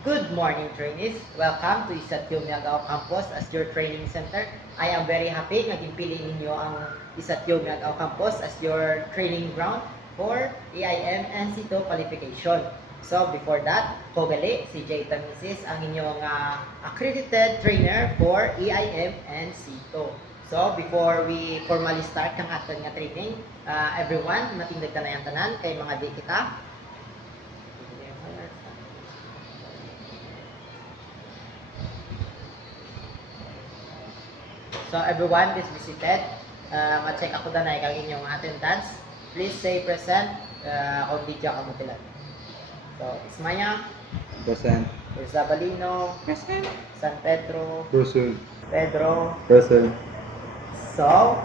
Good morning, trainees. Welcome to Isatyo Miagao Campus as your training center. I am very happy na piliin ninyo ang Isatyo Miagao Campus as your training ground for EIM and CITO qualification. So before that, Kogali, si Jay Tamisis, ang inyong accredited trainer for EIM and CITO. So before we formally start kang aton nga training, everyone, matindag tanayan tanan kay mga di kita. So everyone is visited. Ma-check ako na kang inyong attendance. Please say present kung di ka kamutilan. So, Ismaya, Present. Zabalino, Present. San Pedro, Present. Pedro. Present. So,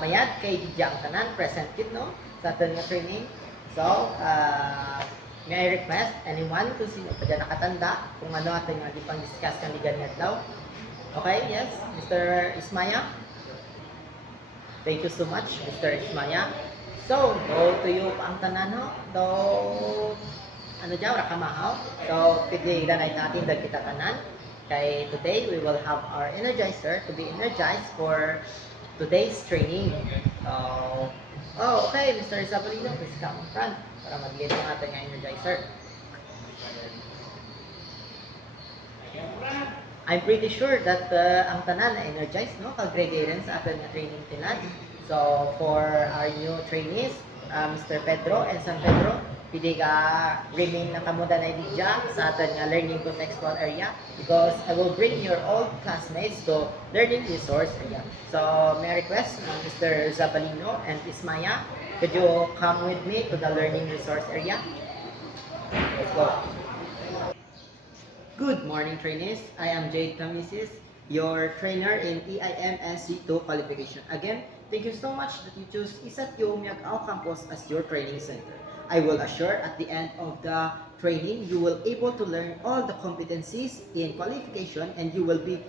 mayad kay di ang tanan, present kit no? Sa atin nga training. So, may I request anyone kung sino pa dyan nakatanda kung ano atin nga di pang discuss kan di ganyan daw. Okay, yes, Mr. Ismaya. Thank you so much, Mr. Ismaya. So, go to you ang tanan ho. So, ano dyan, rakamahaw. So, today lanay natin dag kita tanan. Kay today, we will have our energizer to be energized for today's training. So, okay, Mr. Zabalino, please come in front para mag-get ang ating energizer. I'm pretty sure that ang tanan na energized no kag-grade sa aton nga training tinan. So for our new trainees, Mr. Pedro and San Pedro, pili ka remain na kamo danay didya sa aton nga learning contextual area because I will bring your old classmates to learning resource area. So may I request Mr. Zabalino and Ismaya, could you come with me to the learning resource area? Let's go. Good morning, trainees. I am Jade Tamisis, your trainer in EIM and C2 qualification. Again, thank you so much that you choose Isatyo Miagao Campus as your training center. I will assure at the end of the training, you will able to learn all the competencies in qualification and you will be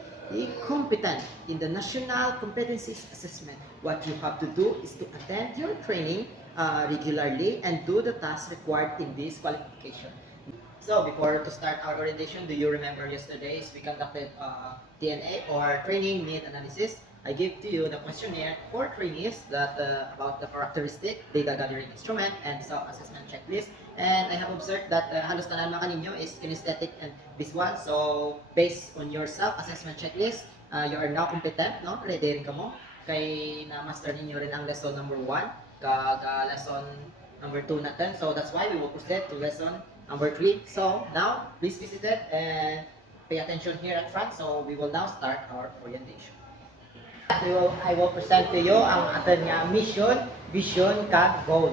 competent in the National Competencies Assessment. What you have to do is to attend your training regularly and do the tasks required in this qualification. So before to start our orientation, do you remember yesterday's we conducted TNA or training need analysis? I gave to you the questionnaire for trainees that about the characteristic, data gathering instrument, and self-assessment checklist. And I have observed that halos tanan mga ninyo is kinesthetic and visual. So based on your self-assessment checklist, you are now competent, no? Ready rin ka mo. Kay na-master ninyo rin ang lesson number 1, kag lesson number 2 natin. So that's why we will proceed to lesson number 3. So now, please visit it and pay attention here at front. So we will now start our orientation. I will present to you ang ating mission, vision, kag goal.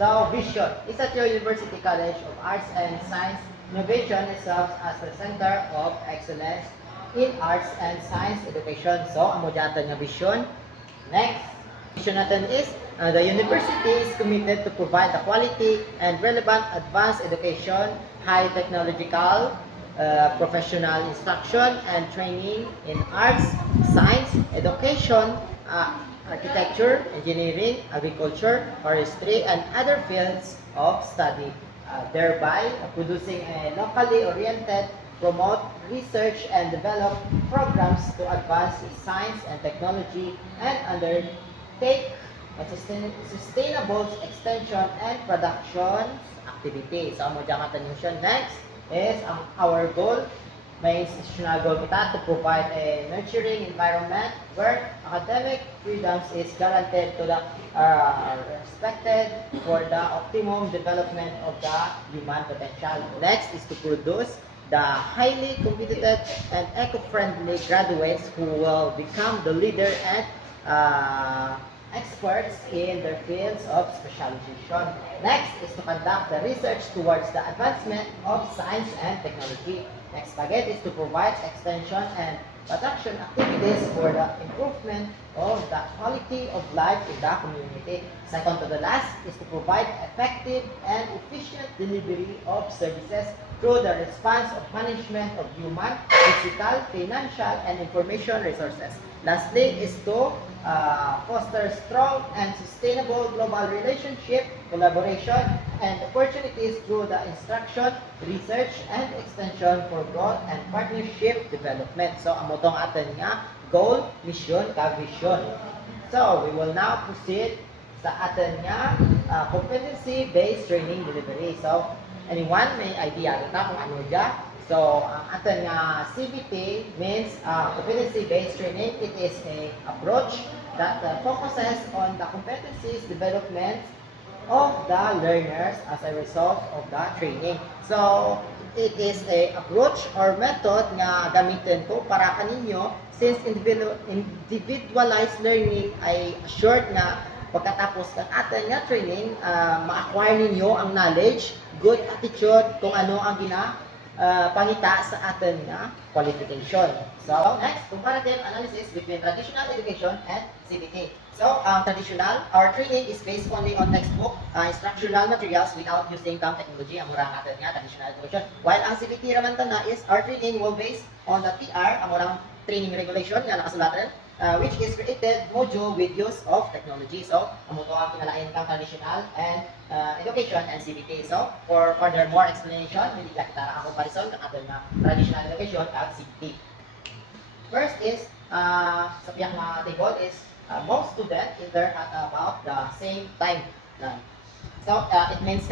So vision is at your University College of Arts and Science. Innovation serves as the center of excellence in arts and science education. So amo dyan nga vision. Next, vision natin is the university is committed to provide the quality and relevant advanced education, high technological, professional instruction and training in arts, science, education, architecture, engineering, agriculture, forestry, and other fields of study, thereby producing a locally oriented, promote research and develop programs to advance science and technology and undertake sustainable extension and production activity. So, amo dyan attention. Next is our goal. May institutional goal kita to provide a nurturing environment where academic freedoms is guaranteed to the respected for the optimum development of the human potential. Next is to produce the highly competitive and eco-friendly graduates who will become the leader and experts in their fields of specialization. Next is to conduct the research towards the advancement of science and technology. Next target is to provide extension and production activities for the improvement of the quality of life in the community. Second to the last is to provide effective and efficient delivery of services through the response of management of human, physical, financial, and information resources. Lastly is to foster strong and sustainable global relationship, collaboration, and opportunities through the instruction, research, and extension for growth and partnership development. So, amo tong aton nga goal, mission, kag vision. So, we will now proceed sa aton nga competency-based training delivery. So, anyone may idea ta kung ano dya? So, ang aton nga CBT means competency-based training. It is a approach that focuses on the competencies development of the learners as a result of the training. So, it is a approach or method nga gamitin ko para kaninyo since individualized learning ay assured na pagkatapos ng atin nga training, ma-acquire ninyo ang knowledge, good attitude, kung ano ang pangita sa atin nga qualification. So, next, comparative analysis between traditional education and CBT. So, traditional, our training is based only on textbook, instructional materials without using technology, ang murang natin nga, traditional education. While ang CBT raman na is, our training will based on the TR, ang murang training regulation, nga nakasulatan, which is created module with use of technology. So, amo to ang kinalain kang traditional and education and CBT. So, for further more explanation, hindi ka kita ang comparison ng ating traditional education at CBT. First is, sa piyang table is, most students enter at about the same time. So, it means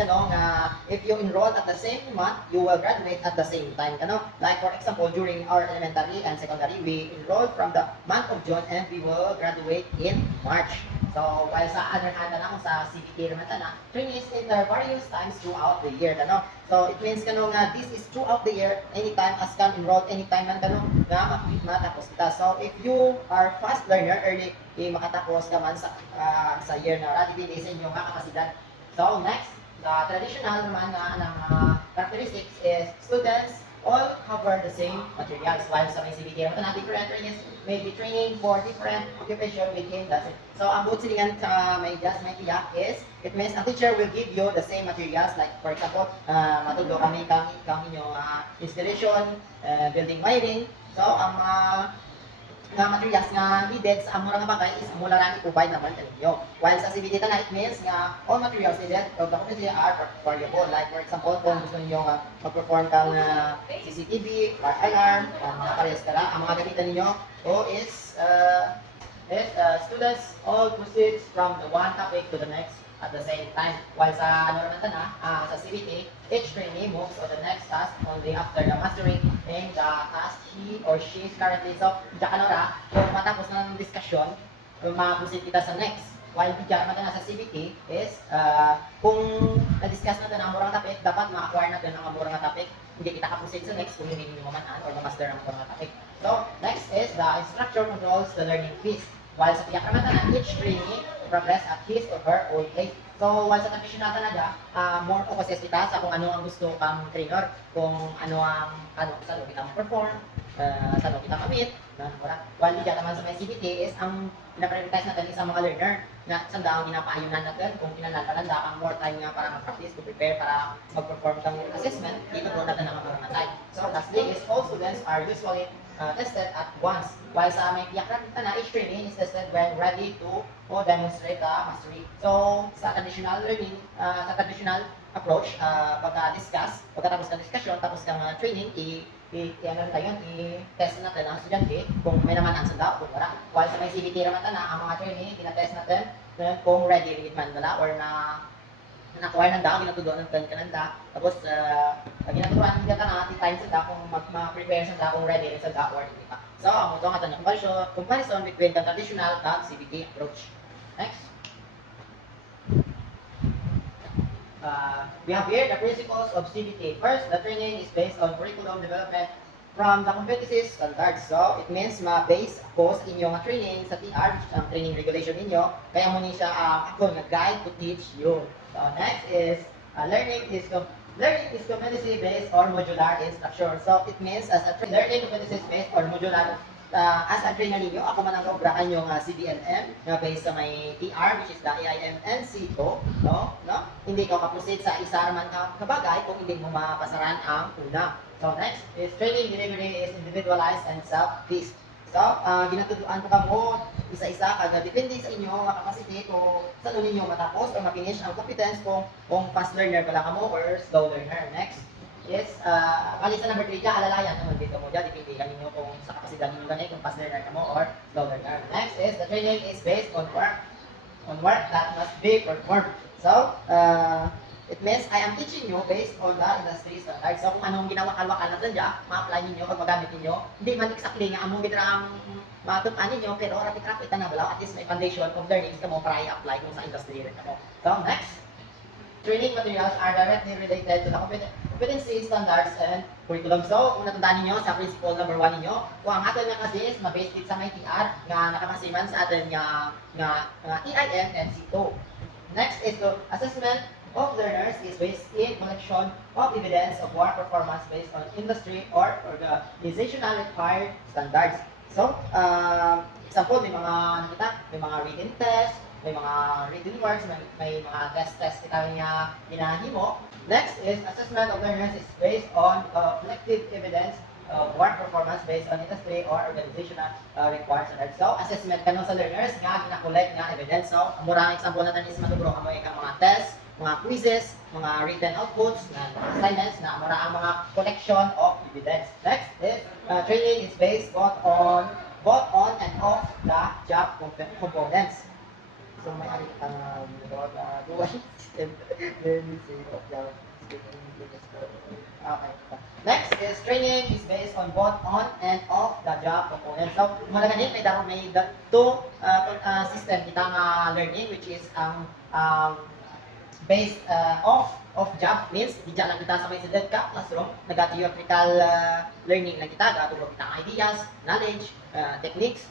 if you enroll at the same month, you will graduate at the same time. Like for example, during our elementary and secondary, we enroll from the month of June and we will graduate in March. So, while sa other hand kung sa CBT naman trainees enter various times throughout the year. So, it means this is throughout the year, anytime as can enroll, anytime man nga matapos kita. So, if you are fast learner, early makatapos ka man sa year na radically sa inyong kapasidad. So next, the traditional naman characteristics is students all cover the same materials, while sa may CBT naman different trainings may be training for different occupation within that. So ang buot silingan sa may tiyak is, it means a teacher will give you the same materials, like for example, matudlo kami kang inyong installation, building wiring. So ang nga materials nga needed sa among nga bagay is amo lang i-provide naman ninyo. While sa CBT na it means nga all materials needed of the community are variable. Like for example, kung gusto niyo mag-perform kang CCTV, fire alarm, parehas ka lang, ang mga gamitan ninyo is students all proceeds from the one topic to the next at the same time. While sa sa CBT, each trainee moves to the next task only after the mastering in the task he or she is currently. So, diyan kung matapos ng discussion, ma-proceed kita sa next. While diyan naman sa CBT is, kung na-discuss natin ang murang topic, dapat ma-acquire natin ang murang topic. Hindi kita ka-proceed sa next kung hindi mo maman or ma-master ang murang topic. So, next is the instructor controls the learning pace. While sa tiyak naman each trainee progress at his or her own pace. So, while sa traditional talaga, more focuses kita sa kung ano ang gusto kang trainer, kung ano ang saan kita perform, saan kita kamit, while diyan naman sa may CBT is ang pina-prioritize natin is ang mga learner na saan ang ginapaayunan natin, kung kinalanda kang more time nga para mag-practice, to prepare para mag-perform kang assessment, dito po natin ang mga time. So, lastly is all students are usually tested at once. While sa may tiyak na each training is tested when ready to demonstrate the mastery. So, sa traditional learning, sa traditional approach, pagkatapos ng discussion, tapos ng training, i-test natin ang estudyante kung may naman ang sanda o kung wala. While sa may CBT naman ang mga training, tinatest natin kung ready rin man wala or na-acquire ng dao, ginatuduan ng kananda. Tapos, ginatuduan ng data time sa dao kung mag-prepare sa dao kung ready rin sa dao or hindi pa. So, ang ito nga na comparison between the traditional and CBT approach. Next. We have here the principles of CBT. First, the training is based on curriculum development from the competencies standards. So, it means ma-base ako sa inyong training sa TR, which is ang training regulation ninyo. Kaya mo siya ako guide to teach you. So, next is learning is competency based or modular in structure. So, it means as a learning competency based or modular as a trainer ninyo, ako man ang kaubrakan yung CDLM na based sa may TR, which is the AIMNC2. Hindi ka kaproceed sa isa man kabagay kung hindi mo mapasaran ang una. So next is training delivery is individualized and self-paced. So So, ginatuduan ko kamo isa-isa kada depende sa inyo nga capacity kung saan ninyo matapos or ma-finish ang competence kung fast learner pala kamo or slow learner. Next is bali sa number 3 ka alalayan naman dito mo dyan depende ka ninyo kung sa kapasidad ninyo ganyan kung fast learner kamo or slow learner. Next is the training is based on work that must be performed. So, it means I am teaching you based on the industry standards. So, kung anong ginawakal-wakal natin dyan, ma-apply ninyo, pag magamit ninyo, hindi man exactly nga among gitra ang matupan ninyo, pero rapid-rapid na balaw, at least may foundation of learnings ka mo para i-apply kung sa industry rin ka mo. So, next, training materials are directly related to the competency standards and curriculum. So, kung natandaan ninyo sa principle number 1 ninyo, kung ang atin nga kasi is ma-based sa may TR, nga nakakasiman sa atin nga EIM and C2. Next is the assessment of learners is based in collection of evidence of work performance based on industry or organizational required standards. So, example, may mga written test, may mga written works, may mga test kita nga ginahimo. Next is assessment of learners is based on collective evidence of work performance based on industry or organizational required standards. So, assessment kanon sa learners nga gina-collect nga evidence. So, murang example natin is matubro kamo ikang mga test, mga quizzes, mga written outputs, assignments na mura ang mga collection of evidence. Next is training is based both on and off the job components. So may ari ang dual system. Then we say of the okay. Next is training is based on both on and off the job components. So muna ganin may two system kita nga learning which is based off job means di dyan lang kita sa may seded ka classroom, nag-theoretical learning lang kita, gatulog kita ideas, knowledge, techniques,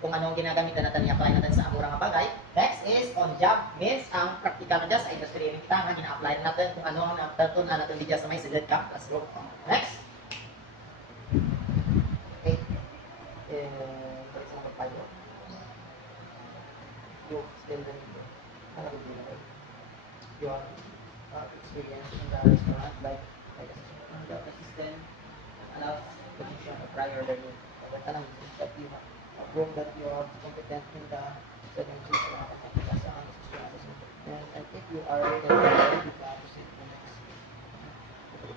kung anong ginagamitan natin, i-apply natin sa amurang bagay. Next is on job means ang practical na dyan sa industry rin kita nga gina-apply natin kung ano ang natutunan natin di dyan sa may seded ka classroom. Next. Okay. Balik sa number 5. Yung student. Your experience in the restaurant, like the assistant allows position of prior learning. That you have proven that you are competent in the setting and if you are ready to proceed to the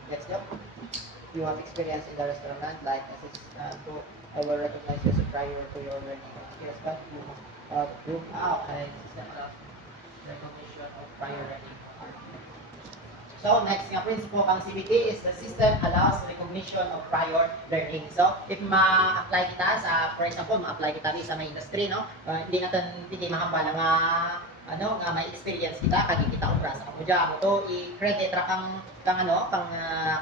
next step. You have experience in the restaurant, like assistant, I will recognize you as a prior to your learning experience, but you have proved okay, system allows recognition of prior learning. So, next nga principle kang CBT is the system allows recognition of prior learning. So, if ma-apply kita sa, for example, ma-apply kita sa may industry, no? Hindi natin mahambal nga may experience kita, kagi kita obra sa kamudya mo to, i-credit ra kang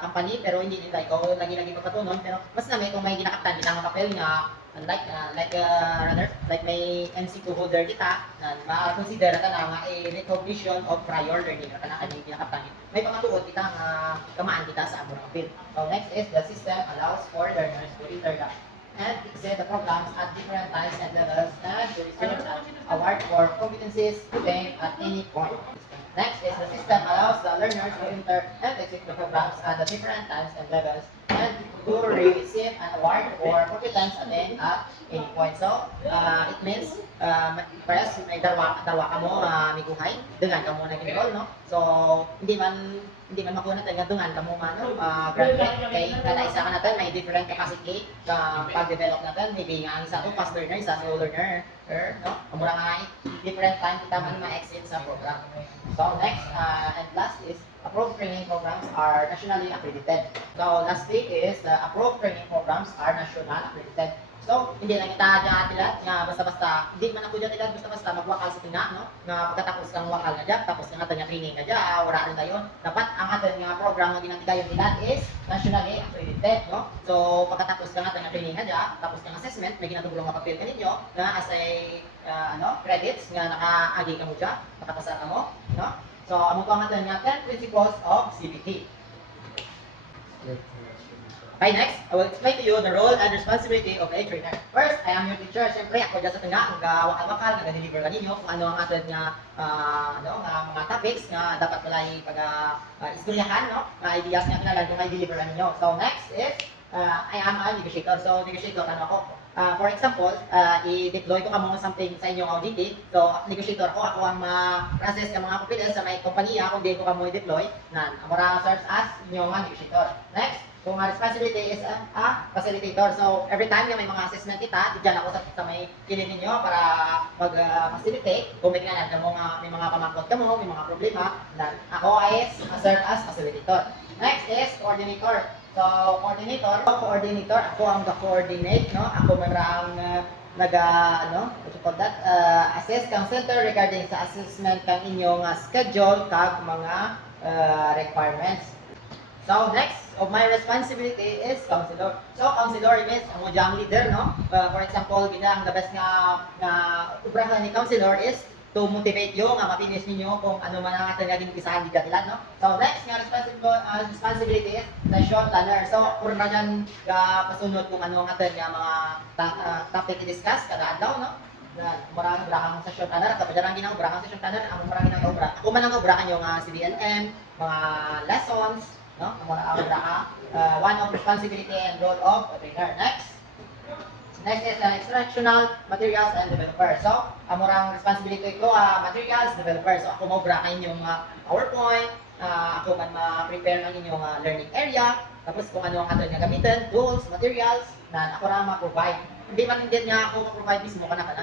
company, pero hindi nila ikaw lagi-lagi magpatunon, pero mas na may kung may ginakatan kita nga papel nga like may NC2 holder kita na ma-consider ka na nga recognition of prior learning na kanang pinakatan. May pamatuod kita nga kamaan kita sa among field. So next is the system allows for learners to interact and exit the programs at different times and levels and to receive an award for competencies obtained at any point. Next is the system allows the learners to enter and exit the programs at the different times and levels and to receive an award for competence attained at any point. So, it means, first, may darwa ka mo, miguhay, dungan ka mo na ginigol, no? So, hindi man makunat ang dungan ka mo graduate, kay kada isa ka natin, may different capacity sa pag-develop natin, maybe nga ang isa to, fast learner, isa slow learner, no? Mura nga, different time kita man ma-exit sa program. So, next, and last is, approved training programs are nationally accredited. So, lastly is the approved training programs are national accredited. So, hindi lang kita dyan atilat nga basta-basta, hindi man ako dyan atilat basta-basta magwakal sa tina, no? Nga pagkatapos kang wakal na dyan, tapos nga atin nga training na dyan, wala rin tayo. Dapat ang atin nga program na ginatigayon atilat is nationally accredited, no? So, pagkatapos ka nga atin nga training na dyan, tapos nga assessment, may ginatulong nga papel ka ninyo, nga as a credits nga naka-agi ka mo dyan, nakapasa ka mo, no? So, amo pa nga nga 10 principles of CBT. Okay, next, I will explain to you the role and responsibility of a trainer. First, I am your teacher. Siyempre, ako dyan sa tanga, wakal-wakal, nag-deliver ka ninyo kung ano ang atin nga, mga topics nga dapat walay pag-istoryahan, no? Mga ideas nga kinalan kung may deliver ninyo. So, next is, I am a negotiator. So, negotiator, ano ako? For example, i-deploy ko kamo something sa inyong audit. So, negotiator ako ang ma-process ng mga papeles sa may kompanya kung di ko kamo i-deploy na amora serves as inyong negotiator. Next, kung responsibility is a facilitator. So, every time yung may mga assessment kita, diyan ako sa may kilid ninyo para mag-facilitate. Kung may kinanad mo may mga pamangkot ka mo, may mga problema, na ako ay serve as facilitator. Next is coordinator. So, coordinator, ako ang coordinate, no? Ako marang what you call that, assess kang center regarding sa assessment kang inyong schedule kag mga requirements. So, next of my responsibility is counselor. So, counselor is ang mojang leader, no? For example, ang the best nga ubrahan ni counselor is to motivate yung ma-finish ninyo kung ano man ang ating naging pisahan di katilan, no? So, next nga responsibility is session planner. So, kung na dyan pasunod kung ano ang ating mga topic i-discuss kada adlaw, no? Maraming obra kang session planner. Kapag dyan ang ginang-obra kang session planner, ang maraming ang obra. Ako man ang obra kanyo nga CBNM, mga lessons, no? Ang mga obra ka. One of responsibility and role of trainer. Next is instructional materials and developer. So, amurang responsibility ko, materials, developer. So, ako maubra kayo yung PowerPoint, ako man ma-prepare ng inyong learning area, tapos kung ano ang ato nga gamitin, tools, materials, na ako lang ma-provide. Hindi man din nga ako ma-provide mismo ka na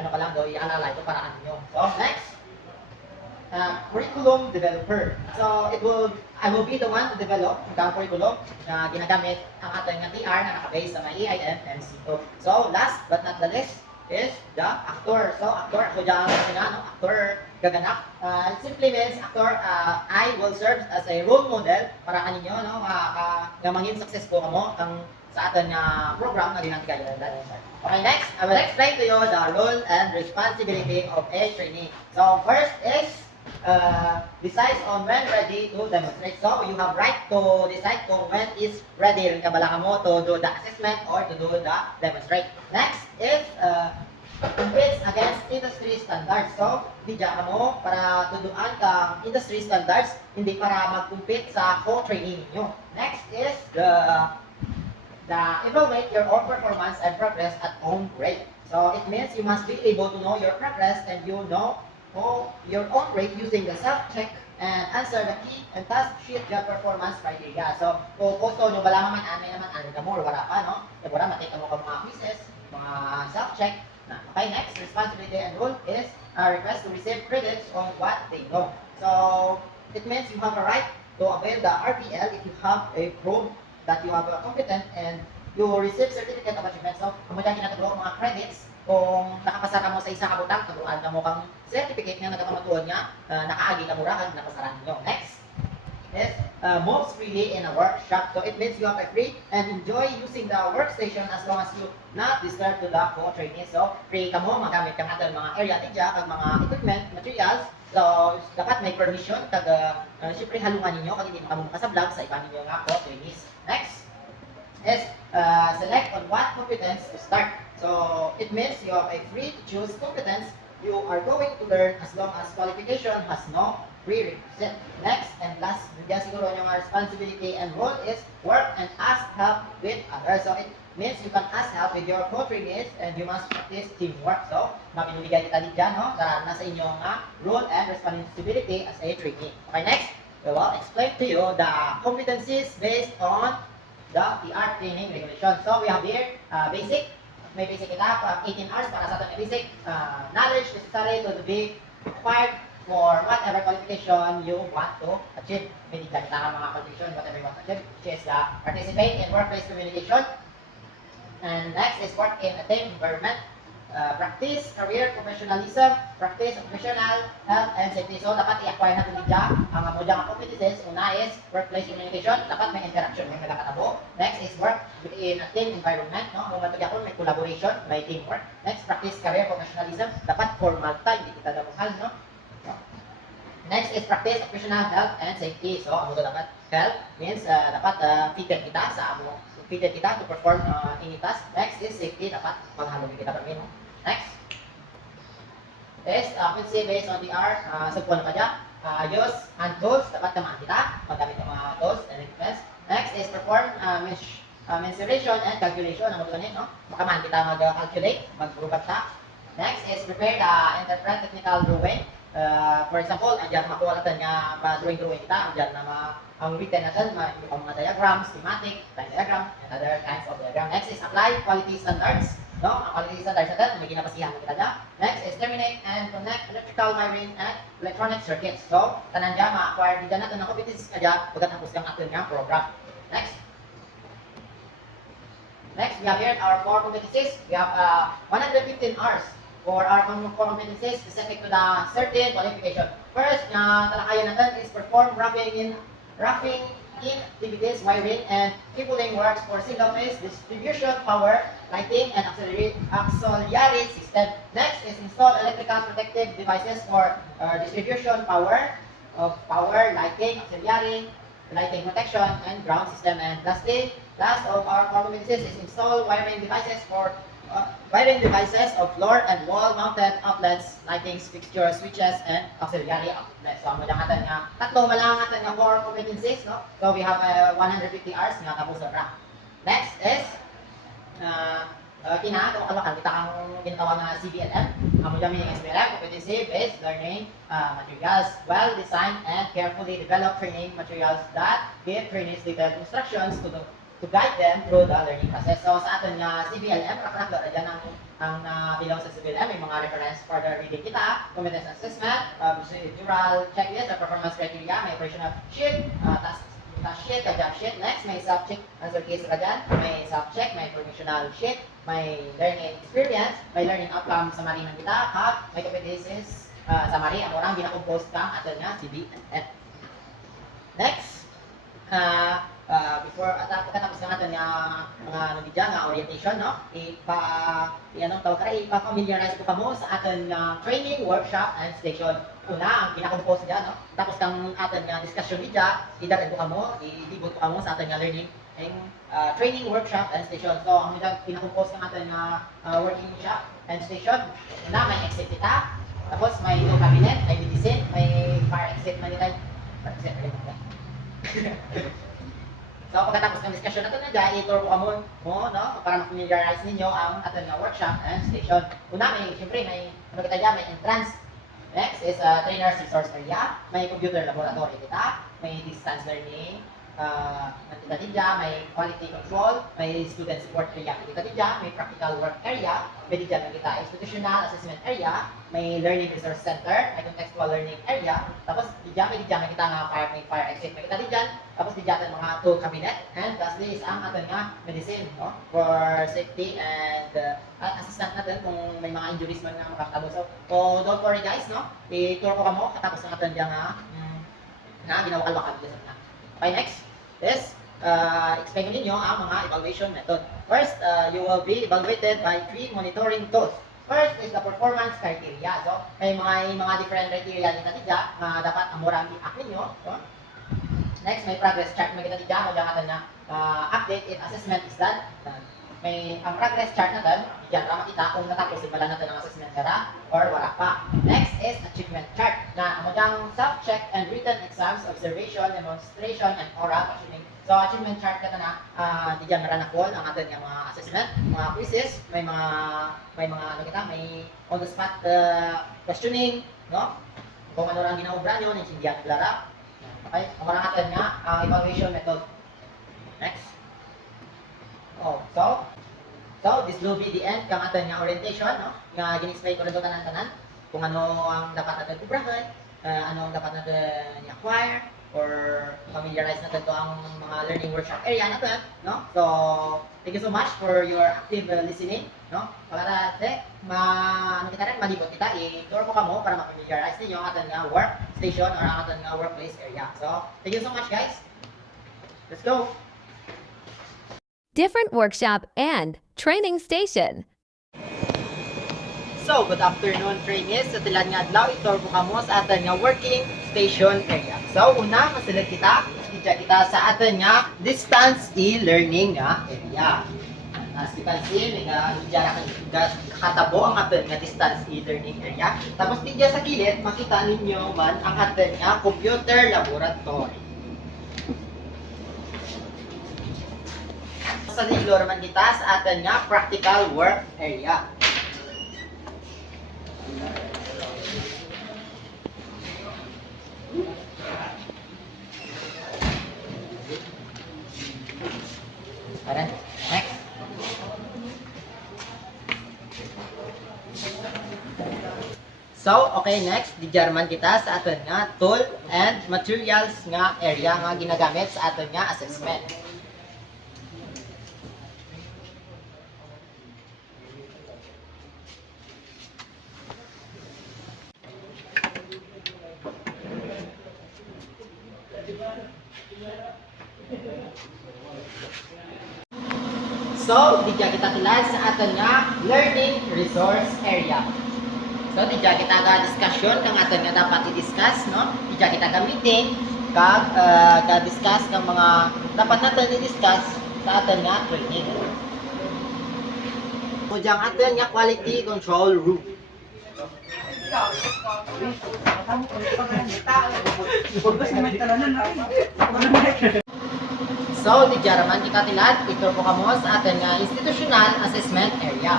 ano ka lang daw, i-alalay ko para ano. So, next, curriculum developer. So, I will be the one to develop ang curriculum na ginagamit ang ating TR na nakabase sa may EIM and C2. So, last but not the least is the actor. So, actor, ako dyan, actor gaganap. It simply means, actor, I will serve as a role model para kaninyo, no, nga mangin successful kamo ang sa ating program na ginagawa. Okay, next, I will explain to you the role and responsibility of a trainee. So, first is decides on when ready to demonstrate. So, you have right to decide kung when is ready rin ka bala mo to do the assessment or to do the demonstrate. Next is competes against industry standards. So, di dyan ka mo para tuduan kang industry standards, hindi para mag-compete sa co-training ninyo. Next is the evaluate your own performance and progress at own rate. So, it means you must be able to know your progress and you know your own rate using the self-check and answer the key and task sheet job performance criteria. So, kung gusto nyo bala naman ka mo or wala pa, no? Kaya wala, matik mo ka mga quizzes, mga self-check. Okay, next, responsibility and role is a request to receive credits on what they know. So, it means you have a right to avail the RPL if you have a proof that you have a competent and you receive certificate of achievement. So, kung mo dyan kinataguro mga credits, kung nakapasa ka mo sa isang kabutang, turuan ka mo kang certificate nga nagkapamatuan nga, nakaagi ka mura kang napasaran nyo. Next is moves freely in a workshop. So it means you have a free and enjoy using the workstation as long as you not disturb to the co-training. So free ka mo, magamit kang atal mga area tidya, kag mga equipment, materials. So dapat may permission, kag syempre halungan ninyo, kag hindi mo makasablag sa iba ninyo nga co-trainees. Next is select on what competence to start. So it means you have a free to choose competence you are going to learn as long as qualification has no prerequisite. Next and last, bigyan siguro yung responsibility and role is work and ask help with others. So it means you can ask help with your co-trainees and you must practice teamwork. So, mapinibigay kita dyan, no? Nasa inyong role and responsibility as a trainee. Okay, next, we will explain to you the competencies based on the PR training regulation. So, we have here basic. May basic kita, 18 hours para sa itong basic knowledge necessary to be acquired for whatever qualification you want to achieve. May kita mga qualification, whatever you want to achieve, which is participate in workplace communication. And next is work in a team environment. Practice career professionalism, practice professional health and safety. So, dapat i-acquire natin dyan ang mga competencies. Una is workplace communication, dapat may interaction, may nagkatabo. Next is work in a team environment, no? Kung matugya ko, may collaboration, may teamwork. Next, practice career professionalism, dapat formal time, hindi kita damuhan, no? Next is practice professional health and safety. So, ano dapat health means dapat fitted kita sa fitted kita to perform any task. Next is safety, dapat maghalong kita permin. Next is competency based on the art. Sagpuan pa dyan. Use hand tools, dapat tamaan kita. Maggamit ng mga tools and equipments. Next is perform mensuration and calculation. Ang mga no? Makaman kita mag-calculate, mag-prubat ta. Next is prepare the interpret technical drawing. For example, andyan makuha natin nga drawing kita, andyan na ang written natin, mga diagrams, schematic, time diagram, and other kinds of diagram. Next is apply quality standards. No? Ang quality standards natin, may ginapasihan kita dyan. Next is terminate and connect electrical wiring and electronic circuits. So, tanan dyan, ma-acquire din natin ng competencies ka dyan, pagkatapos kang atin nga program. Next. Next, we have here our core competencies. We have 115 hours for our core competencies specific to the certain qualification. First, talakayan natin is perform roughing in activities, wiring, and cabling works for single-phase distribution, power, lighting, and auxiliary system. Next is install electrical protective devices for distribution, power, lighting, auxiliary, lighting protection, and ground system. And lastly, last of our competencies is install wiring devices of floor and wall mounted outlets, lightings, fixtures, switches, and auxiliary outlets. So, ang natin nga, tatlo malangatan nga core competencies, no? So, we have 150 hours nga tapos na. Next is, kinakalakan kita kang ginatawag na CBLM. Ang mga yung SBLM, competency-based learning materials, well-designed and carefully developed training materials that give trainees detailed instructions to guide them through the learning process. So sa atin nga CBLM, rakrak dyan ang bilang sa CBLM, may mga reference for the reading kita, competence assessment, procedural checklist, performance criteria, may operational sheet, task sheet, job sheet. Next, may subject answer case ka dyan, may subject, may informational sheet, may learning experience, may learning outcome summary ng kita, may competencies summary, ang orang ginakompose ka atin nga CBLM. Next, before pagkatapos na natin mga nga orientation, no? Ipa-familiarize ko kamo sa atin training, workshop, and station. Una, ang kinakompose dyan, no? Tapos kang atin discussion dyan, idarin ko kamo, i-debut ko kamo sa atin learning and training, workshop, and station. So, ang kinakompose ng atin working shop and station, una, may exit kita, tapos may no cabinet, may medicine, may fire exit, So, pagkatapos ng discussion natin na dyan, i-tour ko mo, no? Para ma-familiarize ninyo ang ating workshop and station. Una, siyempre, may entrance. Next is trainer's resource area. May computer laboratory kita. May distance learning. Nakita din dyan, may quality control. May student support area kita din dyan. May practical work area. May dyan kita institutional assessment area. May learning resource center. May contextual learning area. Tapos, may dyan kita nga fire exit. May kita din dyan. Tapos, di dyan mga tool cabinet. And lastly is ang atin nga medicine, no? For safety and assistant natin kung may mga injuries man nga makakatabo. So, don't worry guys, no? I-tour ko kamo katapos ng atin dyan nga ginawa kalwakan dyan na. Okay, next is explain ko ninyo ang mga evaluation method. First, you will be evaluated by 3 monitoring tools. First is the performance criteria. So, may mga different criteria dito dyan na dapat ang murang i-act ninyo. So, next, may progress chart. May kita dyan kung dyan natin na update if assessment is done. May ang progress chart natin, dyan para makita kung natapos ibala natin ang assessment kara or wala pa. Next is achievement chart na ang dyan self-check and written exams, observation, demonstration, and oral questioning. So, achievement chart natin na di dyan naranakol ang atin yung mga assessment, mga quizzes, may on-the-spot questioning, no? Kung ano lang ginaubra nyo, naintindihan naglara. Okay? Ang mga natin nga, evaluation method. Next. So this will be the end kang atin nga orientation, no? Nga gin-explain ko rin ito tanan-tanan kung ano ang dapat natin kubrahan, ano ang dapat natin i-acquire, or familiarize natin to ang mga learning workshop area natin, no? So, thank you so much for your active listening, no? Para malibot kita, i-tour ko kamo para ma-familiarize ninyo ang ating work station or ang ating workplace area. So, thank you so much guys. Let's go! Different workshop and training station. So, good afternoon trainees. Sa tilan nga adlaw, i-tour ko kamo sa ating working station area. So, una, maselect kita sa ating distance e-learning area. As you can see, may katabo ang ating distance e-learning area. Tapos, diyan sa kilid, makita ninyo man ang ating computer laboratory. sa nilor man kita sa atin nga practical work area. Alright, next. So, okay, next, di German kita sa aton nga tool and materials nga area nga ginagamit sa aton nga assessment. So, di kita kilala sa aton nga learning resource area. So, di kita ga-discussion kang aton nga dapat i-discuss, no? Di kita gamitin kag ga-discuss kang mga dapat natin i-discuss sa aton nga training. So, diyang aton nga quality control room. So, di man kita tilad, ito po kamo sa aton nga institutional assessment area.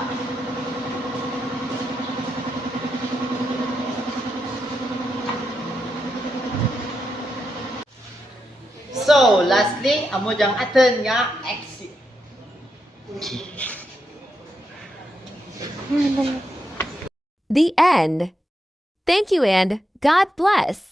So, lastly, amo diyang aton nga exit. The end. Thank you and God bless.